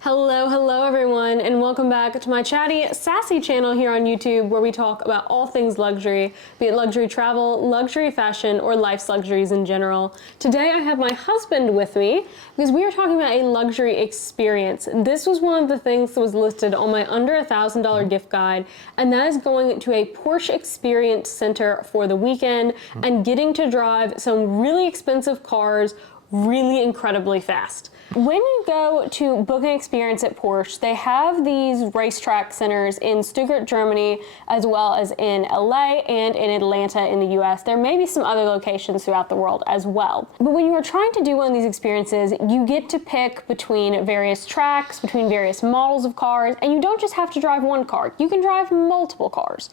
Hello everyone, and welcome back to my chatty, sassy channel here on YouTube, where we talk about all things luxury, be it luxury travel, luxury fashion, or life's luxuries in general. Today I have my husband with me because we are talking about a luxury experience. This was one of the things that was listed on my under $1,000 gift guide, and that is going to a Porsche Experience Center for the weekend and getting to drive some really expensive cars really incredibly fast. When you go to book an experience at Porsche, they have these racetrack centers in Stuttgart, Germany, as well as in LA and in Atlanta in the US. There may be some other locations throughout the world as well. But when you are trying to do one of these experiences, you get to pick between various tracks, between various models of cars, and you don't just have to drive one car. You can drive multiple cars.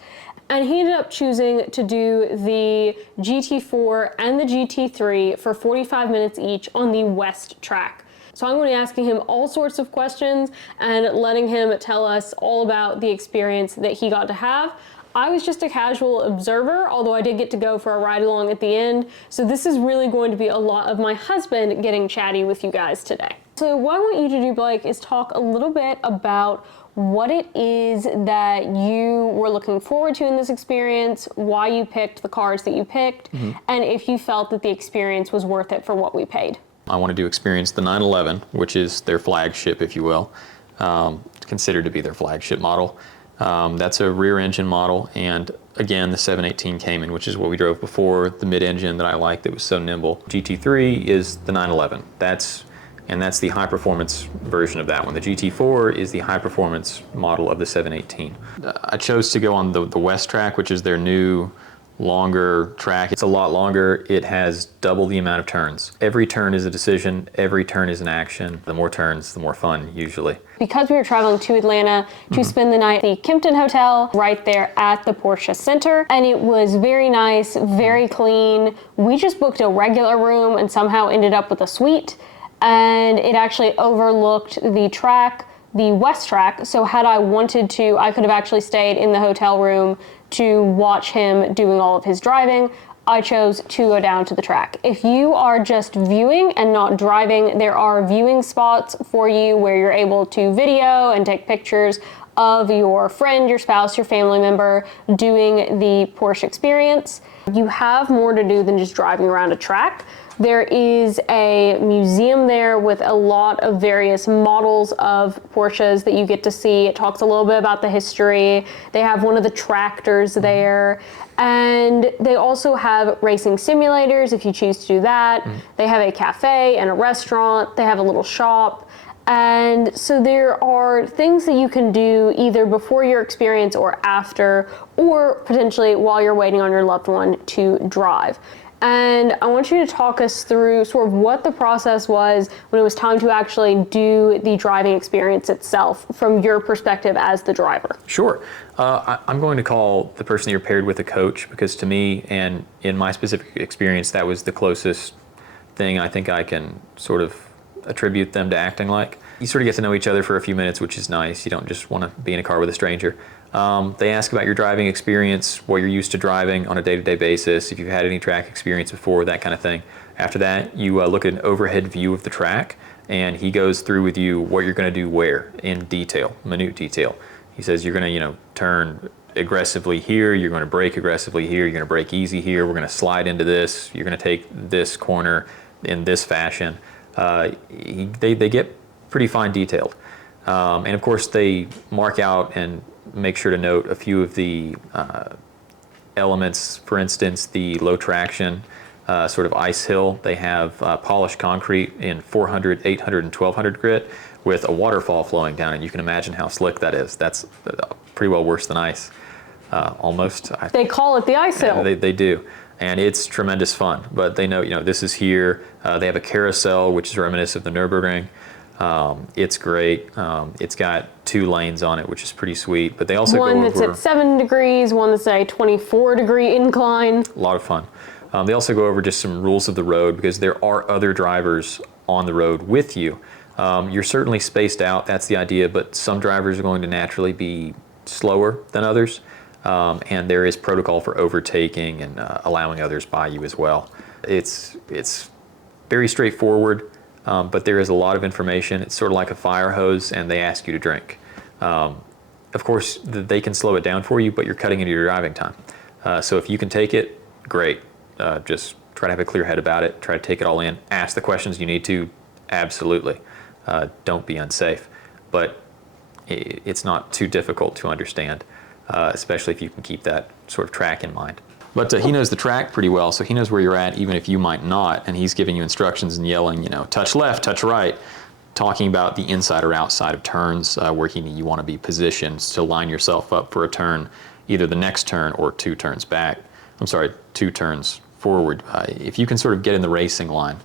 And he ended up choosing to do the GT4 and the GT3 for 45 minutes each on the West track. So I'm going to be asking him all sorts of questions and letting him tell us all about the experience that he got to have. I was just a casual observer, although I did get to go for a ride along at the end. So this is really going to be a lot of my husband getting chatty with you guys today. So what I want you to do, Blake, is talk a little bit about what it is that you were looking forward to in this experience, why you picked the cars that you picked, and if you felt that the experience was worth it for what we paid. I wanted to experience the 911, which is their flagship, if you will, considered to be their flagship model. That's a rear engine model, and again, the 718 Cayman, which is what we drove before, the mid-engine that I liked that was so nimble. GT3 is the 911. That's the high-performance version of that one. The GT4 is the high-performance model of the 718. I chose to go on the West track, which is their new, longer track. It's a lot longer. It has double the amount of turns. Every turn is a decision. Every turn is an action. The more turns, the more fun, usually. Because we were traveling to Atlanta to spend the night at the Kimpton Hotel right there at the Porsche Center, and it was very nice, very clean. We just booked a regular room and somehow ended up with a suite, and it actually overlooked the track, the West track. So had I wanted to, I could have actually stayed in the hotel room to watch him doing all of his driving. I chose to go down to the track. If you are just viewing and not driving, there are viewing spots for you where you're able to video and take pictures of your friend, your spouse, your family member doing the Porsche experience. You have more to do than just driving around a track. There is a museum there with a lot of various models of Porsches that you get to see. It talks a little bit about the history. They have one of the tractors there. And they also have racing simulators if you choose to do that. They have a cafe and a restaurant. They have a little shop. And so there are things that you can do either before your experience or after, or potentially while you're waiting on your loved one to drive. And I want you to talk us through sort of what the process was when it was time to actually do the driving experience itself from your perspective as the driver. Sure. I'm going to call the person that you're paired with a coach, because to me, and in my specific experience, that was the closest thing I think I can sort of attribute them to acting like. You sort of get to know each other for a few minutes, which is nice. You don't just want to be in a car with a stranger. They ask about your driving experience, what you're used to driving on a day-to-day basis, if you've had any track experience before, that kind of thing. After that, you look at an overhead view of the track, and he goes through with you what you're going to do where in detail, minute detail. He says you're going to, turn aggressively here, you're going to brake aggressively here, you're going to brake easy here, we're going to slide into this, you're going to take this corner in this fashion. They get pretty fine detailed. And of course, they mark out and make sure to note a few of the elements. For instance, the low traction sort of ice hill. They have polished concrete in 400, 800, and 1200 grit with a waterfall flowing down, and you can imagine how slick that is. That's pretty well worse than ice, almost. They call it the ice hill. They do. And it's tremendous fun, but they know, this is here. They have a carousel, which is reminiscent of the Nürburgring. It's great. It's got 2 lanes on it, which is pretty sweet. But they also one go that's over at 7 degrees, one that's a 24-degree incline. A lot of fun. They also go over just some rules of the road, because there are other drivers on the road with you. You're certainly spaced out. That's the idea. But some drivers are going to naturally be slower than others. And there is protocol for overtaking and allowing others by you as well. It's very straightforward. but there is a lot of information. It's sort of like a fire hose, and they ask you to drink. Of course, they can slow it down for you, but you're cutting into your driving time. So if you can take it, great. Just try to have a clear head about it. Try to take it all in. Ask the questions you need to. Absolutely. Don't be unsafe. But it's not too difficult to understand, especially if you can keep that sort of track in mind. But he knows the track pretty well, so he knows where you're at, even if you might not, and he's giving you instructions and yelling, touch left, touch right, talking about the inside or outside of turns where you want to be positioned to line yourself up for a turn, either the next turn or 2 turns back. 2 turns forward. If you can sort of get in the racing line,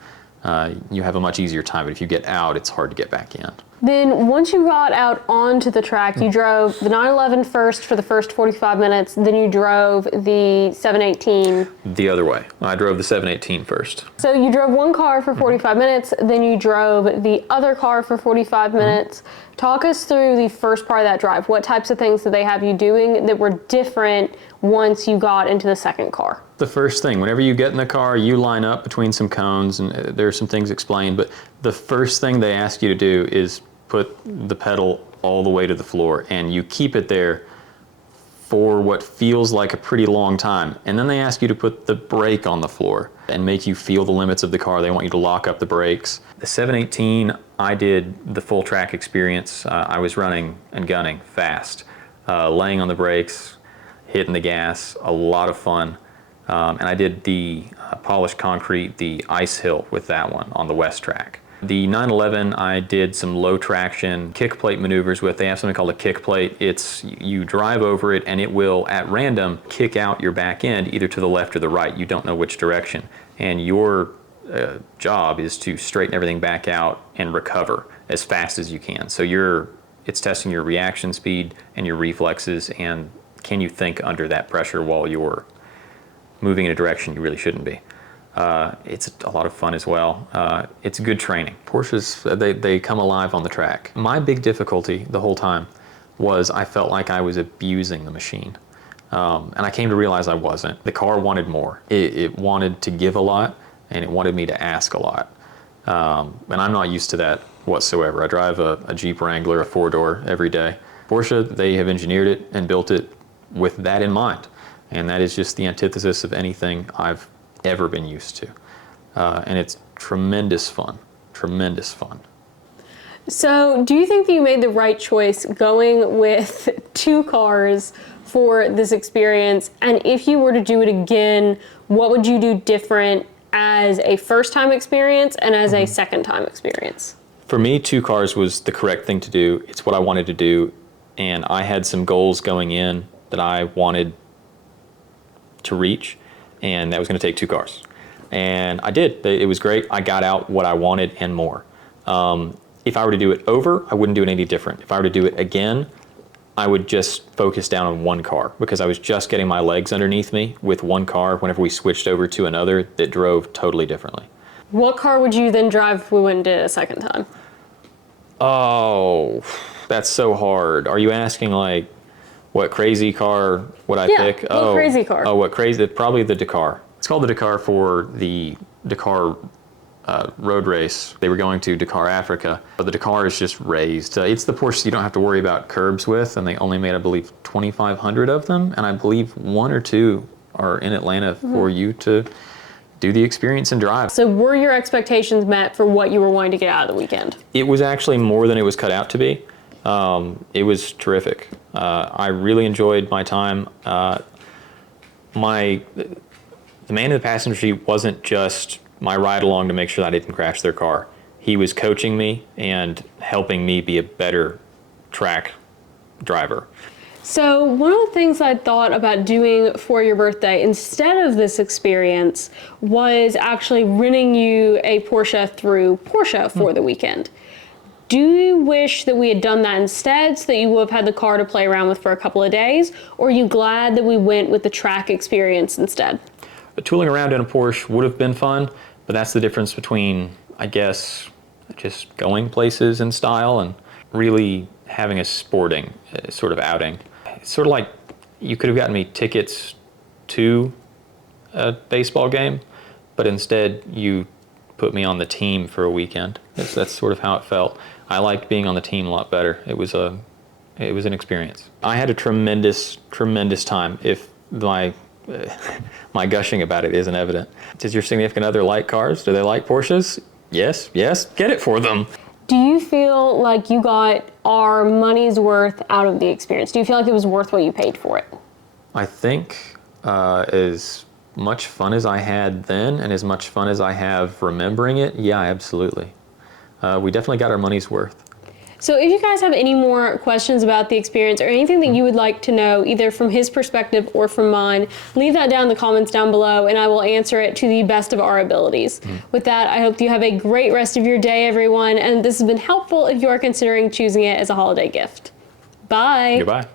you have a much easier time, but if you get out, it's hard to get back in. Then once you got out onto the track, you drove the 911 first for the first 45 minutes, then you drove the 718. The other way. I drove the 718 first. So you drove one car for 45 minutes, then you drove the other car for 45 minutes. Talk us through the first part of that drive. What types of things did they have you doing that were different once you got into the second car? The first thing, whenever you get in the car, you line up between some cones, and there are some things explained, but the first thing they ask you to do is put the pedal all the way to the floor, and you keep it there for what feels like a pretty long time. And then they ask you to put the brake on the floor and make you feel the limits of the car. They want you to lock up the brakes. The 718, I did the full track experience. I was running and gunning fast, laying on the brakes, hitting the gas, a lot of fun. And I did the polished concrete, the ice hill with that one on the west track. The 911, I did some low traction kick plate maneuvers with. They have something called a kick plate. It's, you drive over it and it will, at random, kick out your back end either to the left or the right. You don't know which direction. And your job is to straighten everything back out and recover as fast as you can. So it's testing your reaction speed and your reflexes, and can you think under that pressure while you're moving in a direction you really shouldn't be. It's a lot of fun as well. It's good training. Porsches, they come alive on the track. My big difficulty the whole time was I felt like I was abusing the machine. And I came to realize I wasn't. The car wanted more. It wanted to give a lot, and it wanted me to ask a lot. And I'm not used to that whatsoever. I drive a Jeep Wrangler, a 4-door every day. Porsche, they have engineered it and built it with that in mind. And that is just the antithesis of anything I've ever been used to. And it's tremendous fun, tremendous fun. So do you think that you made the right choice going with 2 cars for this experience? And if you were to do it again, what would you do different as a first-time experience and as a second-time experience? For me, 2 cars was the correct thing to do. It's what I wanted to do. And I had some goals going in that I wanted to reach, and that was going to take 2 cars. And I did. It was great. I got out what I wanted and more. If I were to do it over, I wouldn't do it any different. If I were to do it again, I would just focus down on 1 car, because I was just getting my legs underneath me with 1 car whenever we switched over to another that drove totally differently. What car would you then drive if we went and did it a second time? Oh, that's so hard. Are you asking like, what crazy car would I pick? What crazy car? Oh, what crazy? Probably the Dakar. It's called the Dakar for the Dakar road race. They were going to Dakar, Africa. But the Dakar is just raised. It's the Porsche you don't have to worry about curbs with, and they only made, I believe, 2,500 of them. And I believe 1 or 2 are in Atlanta for you to do the experience and drive. So were your expectations met for what you were wanting to get out of the weekend? It was actually more than it was cut out to be. It was terrific. I really enjoyed my time. The man in the passenger seat wasn't just my ride along to make sure that I didn't crash their car. He was coaching me and helping me be a better track driver. So one of the things I thought about doing for your birthday instead of this experience was actually renting you a Porsche through Porsche for the weekend. Do you wish that we had done that instead so that you would have had the car to play around with for a couple of days? Or are you glad that we went with the track experience instead? Tooling around in a Porsche would have been fun, but that's the difference between, I guess, just going places in style and really having a sporting sort of outing. It's sort of like you could have gotten me tickets to a baseball game, but instead you put me on the team for a weekend. That's sort of how it felt. I liked being on the team a lot better. It was an experience. I had a tremendous time. If my my gushing about it isn't evident. Does your significant other like cars? Do they like Porsches? Yes, get it for them. Do you feel like you got our money's worth out of the experience? Do you feel like it was worth what you paid for it? I think as much fun as I had then and as much fun as I have remembering it, yeah, absolutely. We definitely got our money's worth. So if you guys have any more questions about the experience or anything that you would like to know, either from his perspective or from mine, leave that down in the comments down below and I will answer it to the best of our abilities. With that, I hope you have a great rest of your day, everyone, and this has been helpful if you are considering choosing it as a holiday gift. Bye. Goodbye.